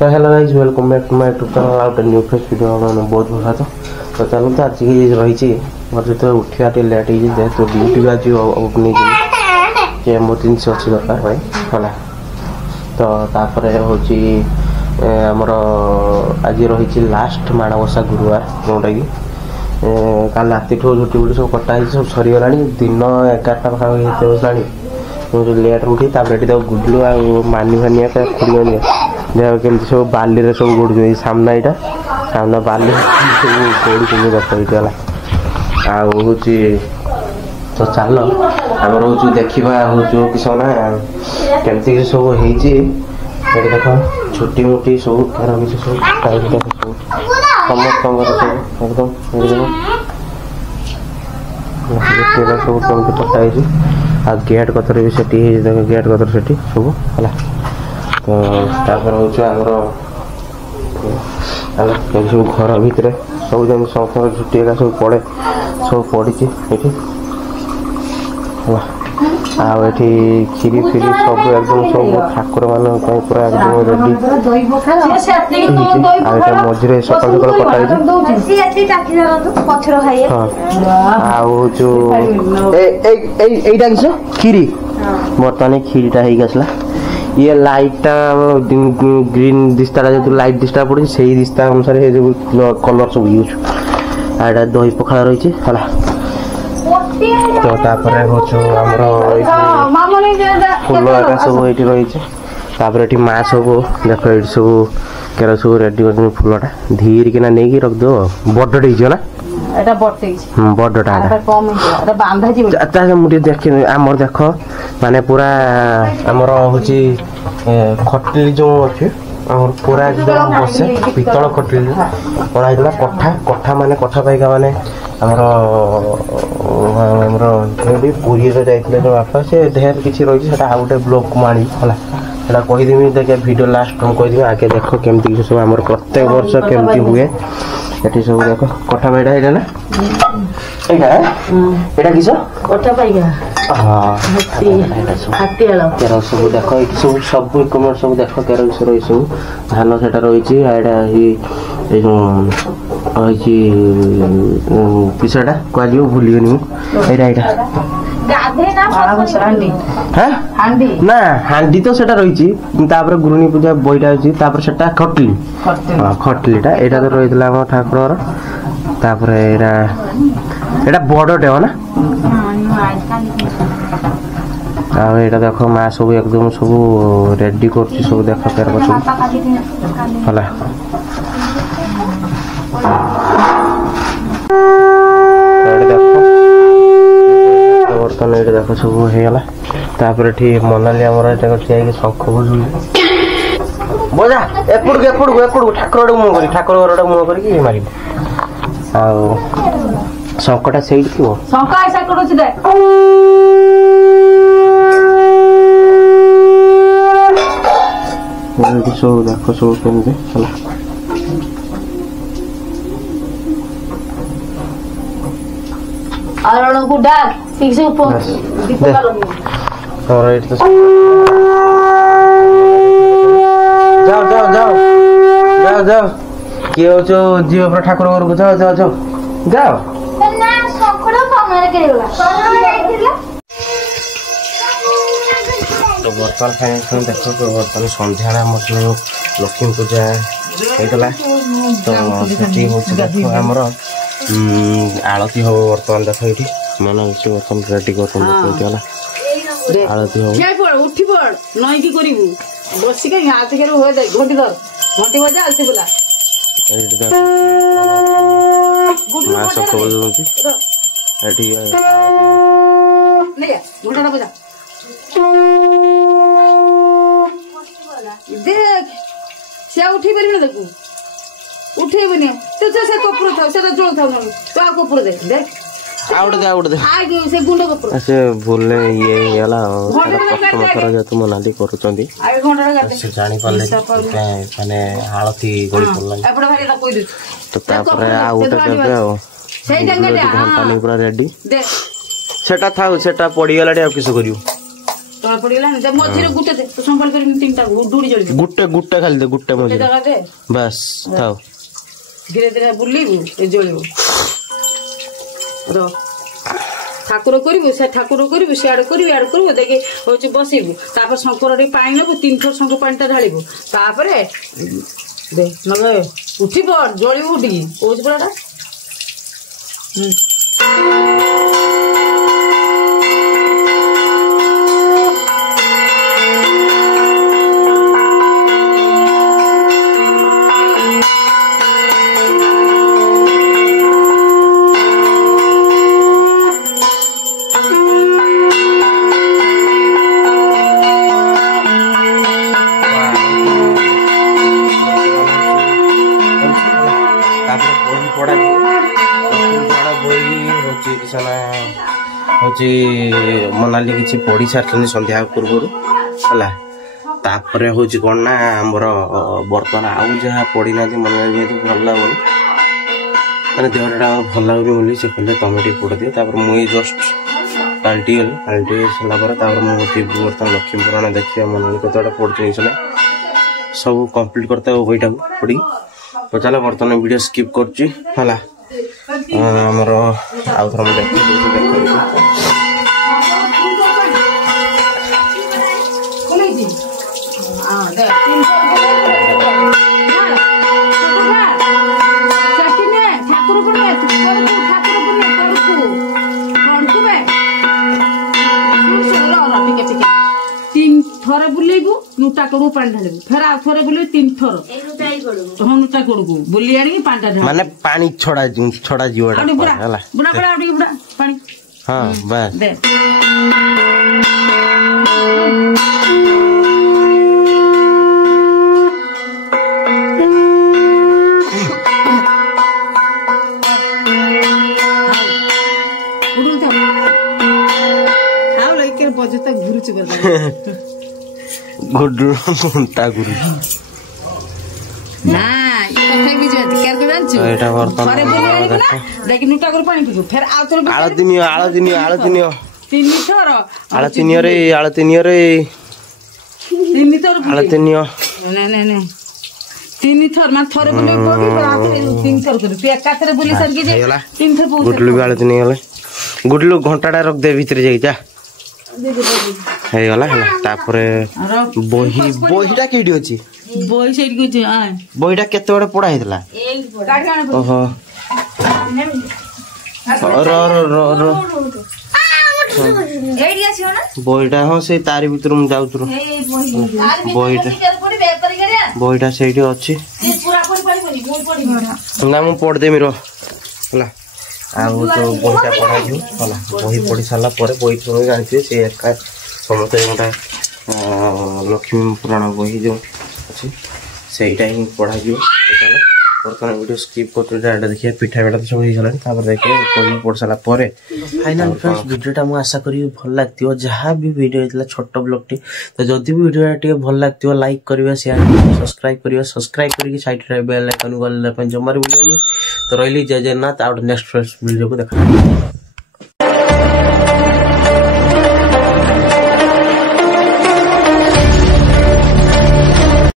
तो hello guys welcome back to my YouTube channel आउट new fresh video में बहुत भल तो चलो तो आज की रही मतलब तो उठा टे लेट हो ड्यूटी आज नहीं मोर जिन अच्छी दरकार भाई है तो तापर हूँ आमर आज रही लास्ट माणबसा गुरुवार जोटा कि काल राति झुटी बुटी सब कटाई सब सरीगला दिन 11टा पाखा बसला मुझे लेट उठी ये गुडलू आ मानी फानी खुड़ी देख केमती सब बाली सब गोड़ सामना यहाँ सामना बाली सब गोड़ रक्त होगा हूँ तो चल आमर हूँ देखा हूँ कि केमती सब होती देख छुट्टी मुटी सब तार किसी सब समस्त सब एकदम सब कमी कटाई आ गेट कतर भी से गेट कतर से सब है तो तापर हूँ आमर सब घर भितर सब जमी समस्त झुटी सब पड़े सब पड़ी ये खीरी फिरी सब एकदम सब ठाकुर मान पूरा एकदम रेडी मझे सकाल सकाल खीरी बर्तमान खीरीटा होगा ये लाइटा ग्रीन दिस्ता जो लाइट दिस्ता पड़ी से दिस्ता अनुसार कलर सब यूज आटा दही पखाड़ा रही है तो तापर हूँ आमर फूल आका सब ये रही माँ सब देख ये सब केर सब रेडी कर फूलटा धीरे किना नहीं रखिदे बड़े ना बड़ा मुझे देख आमर देख माने पूरा आमर हूँ खटली जो अच्छे आमर पूरा एकदम बसे पितल खटली पड़ा कठा कठा माने कठा पाइका माने आमर पुरी जाइए बापा से ढेर किसी रही है आउ गए ब्लॉग को आनी है कहीदेमी देखिए वीडियो लास्ट में कहीदेमी आगे देख केमती सब आम प्रत्येक वर्ष केमती हुए ये सब देख कठा पाइटा ये ना यहाँ किस कठा पाइका हाँ केर सब देख सब सब इक्विपमेंट सब देख केर रही सब धान से रही पिछाटा कह भूलिगनी ना हांडी तो सेटा रही गुरुणी पूजा बईटा अच्छी सेटा खटली खटलीटा यहाँ तो रही है ठाकुर तापर यहाँ बड़टे हो ना आटा देख माँ सब एकदम सब रेडी कर सब देख केर है बर्तमान ये देख सब होगा तापर मनाली आमर ठिया शंख बजू बजा एपड़ू ठाकुर मुँह कर ठाकुर घर मुँह कर मार शंखटा से सब देख सब केमती है और को डाक ठीक से ऊपर दीपक लगी और राइट तो जाओ जाओ जाओ जाओ जाओ कियो जो जीव पर ठाकुर घर को जाओ जाओ जाओ जाओ ना सखड़ा पामरे केला तो बर्तमान फाइनेंस देखो तो बर्तमान संध्या आम जो लक्ष्मी पूजा होता तो देखो आमर आलती हम बर्तमान देख ये मन बर्तमान रेडी कर आलती हम उठी पड़ नई की करू बस हाथ के घंटी धर घंटी बजा आलती बोला माँ सब देख से उठी पारे देखू उठेबनी तो से कपूर था से जोड़ था तो आ कपूर देख देख आउट दे आगे से गुंड कपूर से बोले ये याला कस्टमर कर जे तुम नाली करूचंदी आगे घंटा गाते से जानि पाले माने आलती गोली पड़ला एपड़ भारी ला कोइ दे तो तापर आउट देबे हो से जंगल घंटा नहीं पूरा रेडी देख सेटा थाउ सेटा पड़ी गलाडी आ किस करियो तो ତଳେ ପଡିଗଲା ମଝିରେ ଗୋଟେ ଦେ ତୁ ସମ୍ଭାଳି ପାରିବିନି ତିନିଟା ଉଡୁଡି ଜଳିବ ଗୁଟେ ଖାଲି ଦେ ଗୁଟେ ମଝିରେ ଜାଗା ଦେ ବାସ୍ ଥାଉ ଧୀରେ ଧୀରେ ବୁଲିବୁ ଏ ଜଳିବ ର ଠାକୁର କରିବୁ ସେ ଠାକୁର କରିବୁ ସିଆଡେ କରିବୁ ଇଆଡେ କରିବୁ ଦେଖି ହଉଛି ବସିବୁ ତାପରେ ଶଙ୍କର ଟିକେ ପାଣି ନେବୁ 3 ଥର ଶଙ୍ଖ ପାଣିଟା ଢାଳିବୁ ତାପରେ ଦେ ନବେ ଉଠିବ ଜଳିବୁ ଉଠିକି କହୁଛି ପରାଟା मनाली किसी पढ़ी सारी संध्या पूर्व है तापर हूँ कौन ना आमर बर्तमान आउ जहाँ पढ़ी ना मन जेहतु भल लगुनि मैंने देहटा भल लगुनि बोली से कहले तुम टे पढ़ दियो तापर मुझे जस्ट पाल्टी गली पाल्टी सारापर मुझे बर्तमान लक्ष्मी पुराण देखिए मनाली कतटा पढ़ी सब कंप्लीट करता है बईटा पढ़ी तो चलो बर्तमान वीडियो स्किप कर आमर आउ थर देख थोड़े बुलेबू नुटा कड़ू पानी ढालबू फेर आ थोड़े बुले 3 थर हाँ नुटा कड़ू बुली आनी पानी ढाल माने पानी छोड़ा जीवटा बुड़ा बुड़ा बुड़ा बुड़ा पानी हां बस दे घुंटा गुरु ना ये कथा की जति केर के जानछु एटा बर्तन थरे बोली आनी ना देखि नुटा कर पानी पिबू फेर आ तोर आळती नियो 3 थर आळती नियो रे 3 थर आळती नियो ने 3 थर मान थरे बोली पड़ी पर आ 3 थर कर तू एका थरे बोली सर के जे 3 थर पहुंच गुडलू भी आळती नियो ले गुडलू घंटाटा रख दे भीतर जाई जा हे गला तापरे बहीटा केडी अछि बही साइड को जे आ बहीटा केते बडे पढा हेतला ओहो रो एडी आसी हो ना बहीटा हो से तारी भीतर मु जाउ तुरो बहीटा सेठी अछि पूरा पड़ी पड़ी बोल पड़ी ना मु पढ देमी रो हला आउ तो बहीटा पढा दियो हला बही पढी साला परे बही तो जानथि से एका समते गोटा लक्ष्मी पुराण बही जो अच्छी सहीटा ही पढ़ा जी बर्तमान वीडियो स्किप कर देखिए पिठा बेटा तो सब हो गला देखिए पढ़ सारा फाइनल फ्रेंड्स वीडियोटा मुझे आशा करी भल लगती जहाँ भी वीडियो होता छोट ब्लॉगटी तो जदि भी वीडियो भल लगती लाइक करिए शेयर सब्सक्राइब करके साइड बेल आइकन गले जमार भूलनी तो रही जय जगन्नाथ आउट नेक्स्ट वीडियो को देखा।